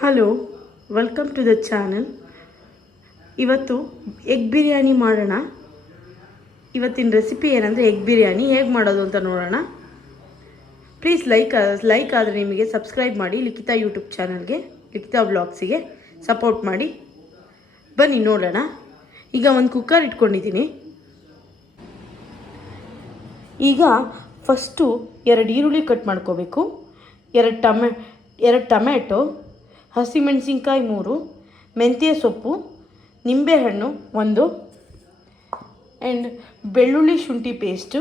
Hello, welcome to the channel. ಇವತ್ತು egg biryani ಮಾಡೋಣ. ಇವತ್ತಿನ ರೆಸಿಪಿ ಏನಂದರೆ ಎಗ್ ಬಿರಿಯಾನಿ ಹೇಗೆ ಮಾಡೋದು ಅಂತ ನೋಡೋಣ. ಪ್ಲೀಸ್ ಲೈಕ್ ಆದರೆ ನಿಮಗೆ ಸಬ್ಸ್ಕ್ರೈಬ್ ಮಾಡಿ ಲಿಖಿತಾ ಯೂಟ್ಯೂಬ್ ಚಾನಲ್ಗೆ, ಲಿಖಿತಾ ವ್ಲಾಗ್ಸಿಗೆ ಸಪೋರ್ಟ್ ಮಾಡಿ. ಬನ್ನಿ ನೋಡೋಣ. ಈಗ ಒಂದು ಕುಕ್ಕರ್ ಇಟ್ಕೊಂಡಿದ್ದೀನಿ. ಈಗ ಫಸ್ಟು 2 ಈರುಳ್ಳಿ ಕಟ್ ಮಾಡ್ಕೋಬೇಕು, 2 ಟೊಮೆಟೊ, ಹಸಿಮೆಣಸಿನ್ಕಾಯಿ 3, ಮೆಂತ್ಯ ಸೊಪ್ಪು, ನಿಂಬೆಹಣ್ಣು 1 ಆ್ಯಂಡ್ ಬೆಳ್ಳುಳ್ಳಿ ಶುಂಠಿ ಪೇಸ್ಟು,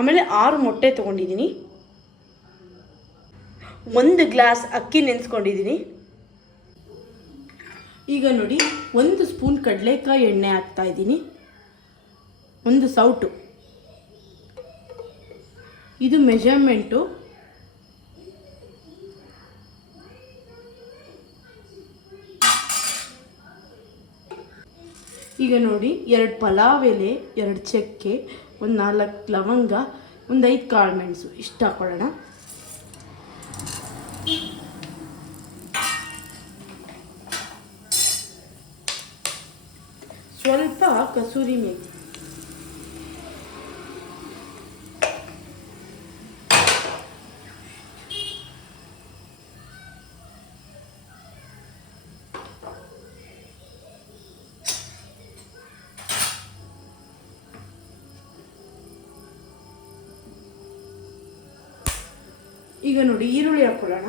ಆಮೇಲೆ 6 ಮೊಟ್ಟೆ ತೊಗೊಂಡಿದ್ದೀನಿ, 1 ಗ್ಲಾಸ್ ಅಕ್ಕಿ ನೆನೆಸ್ಕೊಂಡಿದ್ದೀನಿ. ಈಗ ನೋಡಿ, 1 ಸ್ಪೂನ್ ಕಡಲೆಕಾಯಿ ಎಣ್ಣೆ ಹಾಕ್ತಾಯಿದ್ದೀನಿ, 1 ಸೌಟು. ಇದು ಮೆಜರ್ಮೆಂಟು. ಈಗ ನೋಡಿ, 2 ಪಲಾವ್ ಎಲೆ, 2 ಚಕ್ಕೆ, 4 ಲವಂಗ, 5 ಕಾಳು ಮೆಣಸು ಇಷ್ಟು ಹಾಕೊಳ್ಳೋಣ. ಸ್ವಲ್ಪ ಕಸೂರಿ ಮೇಥಿ. ಈಗ ನೋಡಿ, ಈರುಳ್ಳಿ ಹಾಕೊಳ್ಳೋಣ.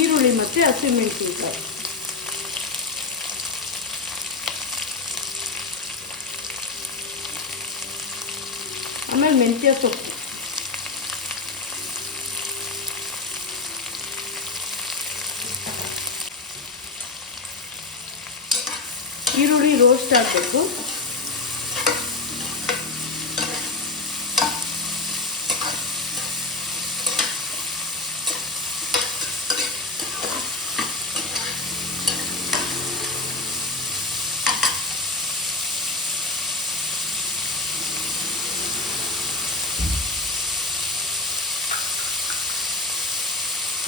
ಈರುಳ್ಳಿ ಮತ್ತು ಹಸಿಮೆಣಸಿನ್ಕಾಯಿ. ಆಮೇಲೆ ಮೆಂತ್ಯ ಸೊಪ್ಪು. ಈರುಳ್ಳಿ ರೋಸ್ಟ್ ಆಗಬೇಕು.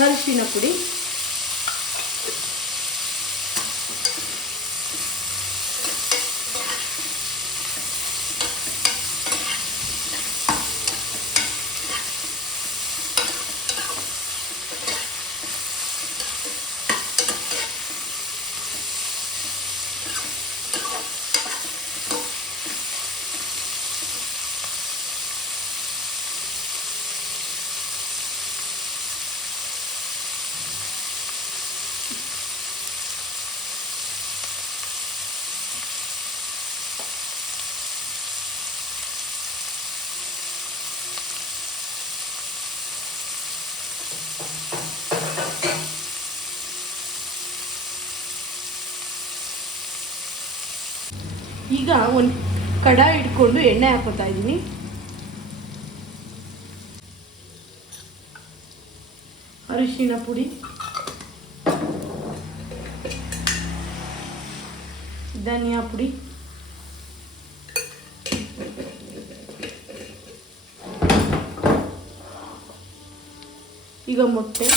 ಅರಿಶಿನ ಪುಡಿ, ಈಗ ಒಂದು ಕಡಾಯಿ ಇಟ್ಕೊಂಡು ಎಣ್ಣೆ ಹಾಕೋತಾ ಇದ್ದೀನಿ. ಅರಿಶಿನ ಪುಡಿ, ಧನಿಯಾ ಪುಡಿ, ಈಗ ಮೊಟ್ಟೆ,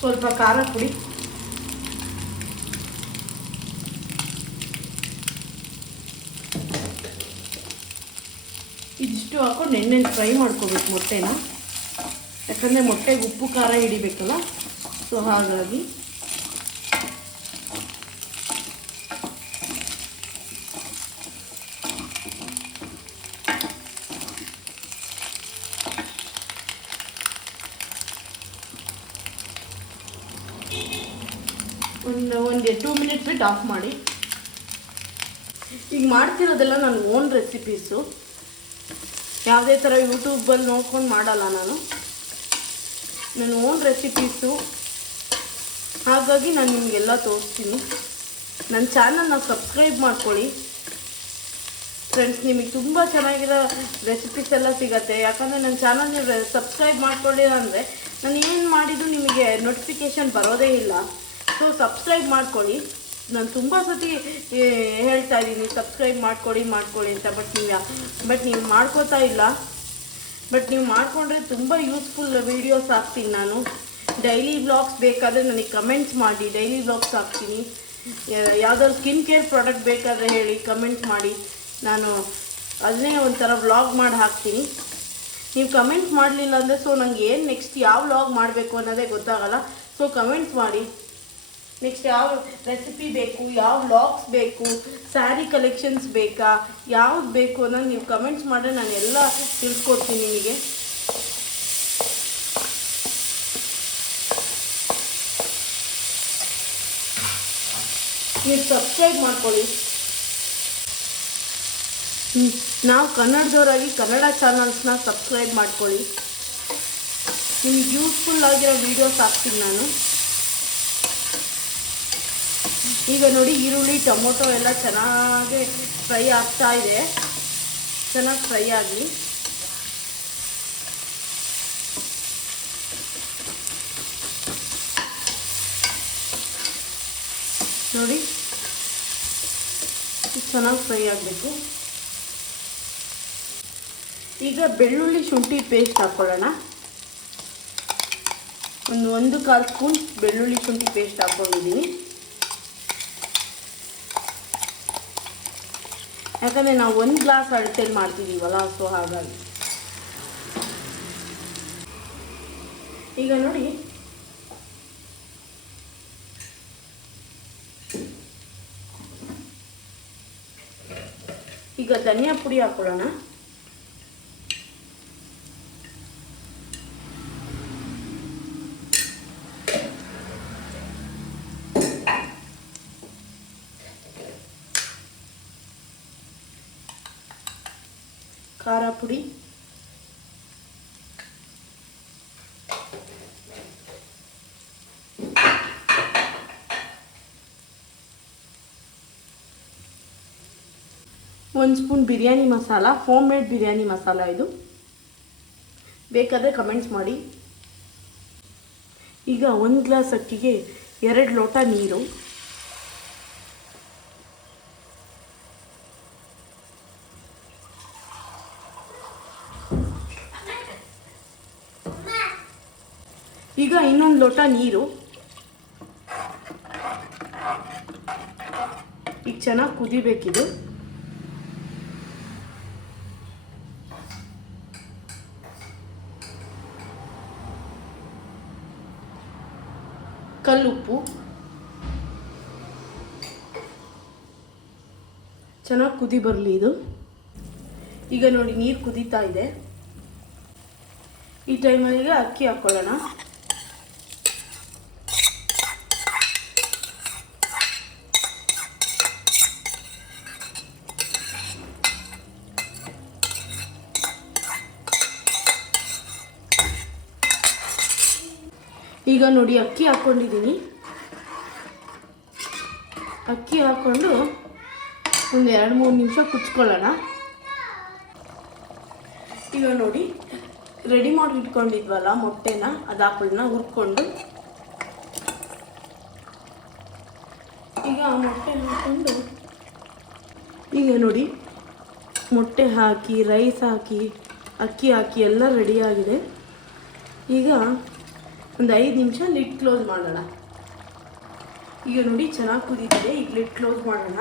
ಸ್ವಲ್ಪ ಖಾರ ಪುಡಿ, ಇದಿಷ್ಟು ಹಾಕೊಂಡು ಎಣ್ಣೆಲಿ ಫ್ರೈ ಮಾಡ್ಕೋಬೇಕು ಮೊಟ್ಟೆನ. ಯಾಕಂದರೆ ಮೊಟ್ಟೆಗೆ ಉಪ್ಪು ಖಾರ ಹಿಡಿಬೇಕಲ್ಲ, ಸೊ ಹಾಗಾಗಿ. ಒಂದು 2 ಮಿನಿಟ್ ಬಿಟ್ಟು ಆಫ್ ಮಾಡಿ. ಈಗ ಮಾಡ್ತಿರೋದೆಲ್ಲ ನನ್ನ ಓನ್ ರೆಸಿಪೀಸು, ಯಾವುದೇ ಥರ ಯೂಟ್ಯೂಬಲ್ಲಿ ನೋಡ್ಕೊಂಡು ಮಾಡಲ್ಲ ನಾನು. ನನ್ನ ಓನ್ ರೆಸಿಪೀಸು, ಹಾಗಾಗಿ ನಾನು ನಿಮಗೆಲ್ಲ ತೋರಿಸ್ತೀನಿ. ನನ್ನ ಚಾನಲ್ನ ಸಬ್ಸ್ಕ್ರೈಬ್ ಮಾಡ್ಕೊಳ್ಳಿ ಫ್ರೆಂಡ್ಸ್. ನಿಮಗೆ ತುಂಬ ಚೆನ್ನಾಗಿರೋ ರೆಸಿಪೀಸ್ ಎಲ್ಲ ಸಿಗುತ್ತೆ. ಯಾಕಂದರೆ ನನ್ನ ಚಾನಲ್ ನೀವು ಸಬ್ಸ್ಕ್ರೈಬ್ ಮಾಡ್ಕೊಳ್ಳಿಲ್ಲ ಅಂದರೆ ನಾನು ಏನು ಮಾಡಿದರೂ ನಿಮಗೆ ನೋಟಿಫಿಕೇಷನ್ ಬರೋದೇ ಇಲ್ಲ. ಸೊ ಸಬ್ಸ್ಕ್ರೈಬ್ ಮಾಡ್ಕೊಳ್ಳಿ. ನಾನು ತುಂಬ ಸತಿ ಹೇಳ್ತಾ ಇದ್ದೀನಿ ಸಬ್ಸ್ಕ್ರೈಬ್ ಮಾಡ್ಕೊಳ್ಳಿ ಅಂತ, ಬಟ್ ನೀವು ಮಾಡ್ಕೋತಾ ಇಲ್ಲ. ಬಟ್ ನೀವು ಮಾಡಿಕೊಂಡ್ರೆ ತುಂಬ ಯೂಸ್ಫುಲ್ ವೀಡಿಯೋಸ್ ಹಾಕ್ತೀನಿ ನಾನು. ಡೈಲಿ ವ್ಲಾಗ್ಸ್ ಬೇಕಾದರೆ ನನಗೆ ಕಮೆಂಟ್ಸ್ ಮಾಡಿ, ಡೈಲಿ ವ್ಲಾಗ್ಸ್ ಹಾಕ್ತೀನಿ. ಯಾವುದಾದ್ರು ಸ್ಕಿನ್ ಕೇರ್ ಪ್ರಾಡಕ್ಟ್ ಬೇಕಾದರೆ ಹೇಳಿ, ಕಮೆಂಟ್ ಮಾಡಿ, ನಾನು ಅದನ್ನೇ ಒಂಥರ ವ್ಲಾಗ್ ಮಾಡಿ ಹಾಕ್ತೀನಿ. ನೀವು ಕಮೆಂಟ್ಸ್ ಮಾಡಲಿಲ್ಲ ಅಂದರೆ ಸೊ ನನಗೆ ಏನು ನೆಕ್ಸ್ಟ್ ಯಾವ ವ್ಲಾಗ್ ಮಾಡಬೇಕು ಅನ್ನೋದೇ ಗೊತ್ತಾಗಲ್ಲ. ಸೊ ಕಮೆಂಟ್ಸ್ ಮಾಡಿ, ನೆಕ್ಸ್ಟ್ ಯಾವ ರೆಸಿಪಿ ಬೇಕು, ಯಾವ ವ್ಲಾಗ್ಸ್ ಬೇಕು, ಸ್ಯಾರಿ ಕಲೆಕ್ಷನ್ಸ್ ಬೇಕಾ, ಯಾವ್ದು ಬೇಕು ಅನ್ನೋದು ನೀವು ಕಮೆಂಟ್ಸ್ ಮಾಡಿದ್ರೆ ನಾನು ಎಲ್ಲ ತಿಳ್ಕೊಡ್ತೀನಿ ನಿಮಗೆ. ನೀವು ಸಬ್ಸ್ಕ್ರೈಬ್ ಮಾಡ್ಕೊಳ್ಳಿ. ನಾವು ಕನ್ನಡದವರಾಗಿ ಕನ್ನಡ ಚಾನಲ್ಸ್ನ ಸಬ್ಸ್ಕ್ರೈಬ್ ಮಾಡ್ಕೊಳ್ಳಿ. ನಿಮಗೆ ಯೂಸ್ಫುಲ್ ಆಗಿರೋ ವೀಡಿಯೋಸ್ ಹಾಕ್ತೀನಿ ನಾನು. ಈಗ ನೋಡಿ ಈರುಳ್ಳಿ ಟೊಮೊಟೊ ಎಲ್ಲ ಚೆನ್ನಾಗಿ ಫ್ರೈ ಆಗ್ತಾ ಇದೆ. ಚೆನ್ನಾಗಿ ಫ್ರೈ ಆಗಲಿ. ನೋಡಿ ಚೆನ್ನಾಗಿ ಫ್ರೈ ಆಗಬೇಕು. ಈಗ ಬೆಳ್ಳುಳ್ಳಿ ಶುಂಠಿ ಪೇಸ್ಟ್ ಹಾಕ್ಕೊಳ್ಳೋಣ. ಒಂದು 1/4 ಸ್ಪೂನ್ ಬೆಳ್ಳುಳ್ಳಿ ಶುಂಠಿ ಪೇಸ್ಟ್ ಹಾಕ್ಕೊಂಡಿದ್ದೀನಿ. ಯಾಕಂದರೆ ನಾವು 1 ಗ್ಲಾಸ್ ಅಳತೆಯಲ್ಲಿ ಮಾಡ್ತಿದ್ದೀವಲ್ಲ, ಸೊ ಹಾಗಾಗಿ. ಈಗ ನೋಡಿ ಈಗ ಧನಿಯಾ ಪುಡಿ ಹಾಕ್ಕೊಳ್ಳೋಣ. ಖಾರ ಪುಡಿ, ಒಂದು spoon biryani masala, home made biryani masala ಇದು. ಬೇಕಾದರೆ ಕಮೆಂಟ್ಸ್ ಮಾಡಿ. ಈಗ 1 ಗ್ಲಾಸ್ ಅಕ್ಕಿಗೆ 2 ಲೋಟ ನೀರು. ಈಗ ಇನ್ನೊಂದು ಲೋಟ ನೀರು. ಈಗ ಚೆನ್ನಾಗಿ ಕುದಿಬೇಕಿದು. ಕಲ್ಲುಪ್ಪು, ಚೆನ್ನಾಗಿ ಕುದಿ ಬರಲಿ ಇದು. ಈಗ ನೋಡಿ ನೀರು ಕುದೀತಾ ಇದೆ. ಈ ಟೈಮಲ್ಲಿ ಅಕ್ಕಿ ಹಾಕ್ಕೊಳ್ಳೋಣ. ಈಗ ನೋಡಿ ಅಕ್ಕಿ ಹಾಕ್ಕೊಂಡಿದ್ದೀನಿ. ಅಕ್ಕಿ ಹಾಕ್ಕೊಂಡು ಒಂದು 2-3 ನಿಮಿಷ ಕುಚ್ಕೊಳ್ಳೋಣ. ಈಗ ನೋಡಿ ರೆಡಿ ಮಾಡಿ ಇಟ್ಕೊಂಡಿದ್ವಲ್ಲ ಮೊಟ್ಟೆನ, ಅದು ಹಾಕೊಳ್ಳೋಣ ಹುರ್ಕೊಂಡು. ಈಗ ಆ ಮೊಟ್ಟೆ ಹಾಕ್ಕೊಂಡು, ಈಗ ನೋಡಿ ಮೊಟ್ಟೆ ಹಾಕಿ, ರೈಸ್ ಹಾಕಿ, ಅಕ್ಕಿ ಹಾಕಿ ಎಲ್ಲ ರೆಡಿಯಾಗಿದೆ. ಈಗ ಒಂದು 5 ನಿಮಿಷ ಲಿಡ್ ಕ್ಲೋಸ್ ಮಾಡೋಣ. ಈಗ ನೋಡಿ ಚೆನ್ನಾಗಿ ಕುದೀತಿದೆ. ಈಗ ಲಿಡ್ ಕ್ಲೋಸ್ ಮಾಡೋಣ.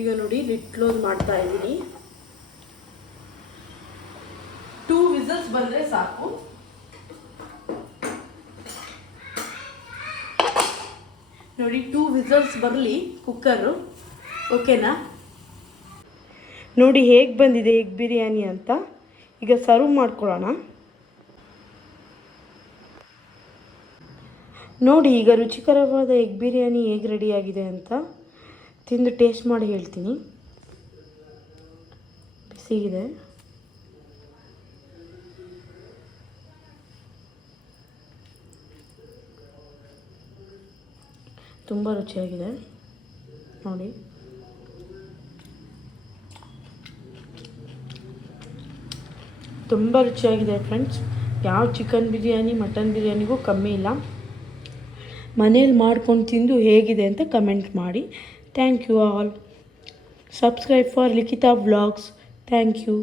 ಈಗ ನೋಡಿ ಲಿಡ್ ಕ್ಲೋಸ್ ಮಾಡ್ತಾ ಇದ್ದೀನಿ. 2 ವಿಸಲ್ಸ್ ಬಂದರೆ ಸಾಕು. ನೋಡಿ 2 ವಿಸಲ್ಸ್ ಬರಲಿ ಕುಕ್ಕರು. ಓಕೆನಾ? ನೋಡಿ ಹೇಗೆ ಬಂದಿದೆ ಎಗ್ ಬಿರಿಯಾನಿ ಅಂತ. ಈಗ ಸರ್ವ್ ಮಾಡ್ಕೊಳ್ಳೋಣ. ನೋಡಿ ಈಗ ರುಚಿಕರವಾದ ಎಗ್ ಬಿರಿಯಾನಿ ಹೇಗೆ ರೆಡಿಯಾಗಿದೆ ಅಂತ ತಿಂದು ಟೇಸ್ಟ್ ಮಾಡಿ ಹೇಳ್ತೀನಿ. ಬಿಸಿಗಿದೆ. ತುಂಬ ರುಚಿಯಾಗಿದೆ ನೋಡಿ. ತುಂಬ ರುಚಿಯಾಗಿದೆ ಫ್ರೆಂಡ್ಸ್. ಯಾವ ಚಿಕನ್ ಬಿರಿಯಾನಿ ಮಟನ್ ಬಿರಿಯಾನಿಗೂ ಕಮ್ಮಿ ಇಲ್ಲ. ಮನೇಲಿ ಮಾಡ್ಕೊಂಡು ತಿಂದು ಹೇಗಿದೆ ಅಂತ ಕಮೆಂಟ್ ಮಾಡಿ. Thank you all. Subscribe for Likhita vlogs. Thank you.